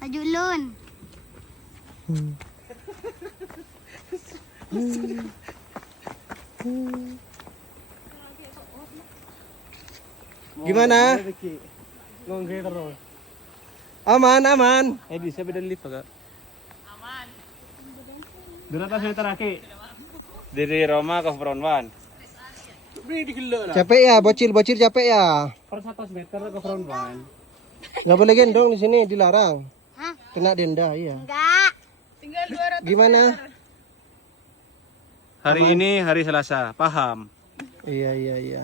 Ajulun. Gimana? Aman, aman. Bisa beda lift agak. Dura tas meter aki. Dari Roma ke Fronwan. Capek ya, bocil-bocil capek ya. Per 100 meter ke front van. Nggak boleh gendong di sini, dilarang. Hah? Kena denda, iya. Enggak. Gimana? Hari ini hari Selasa, paham? Iya, iya, iya.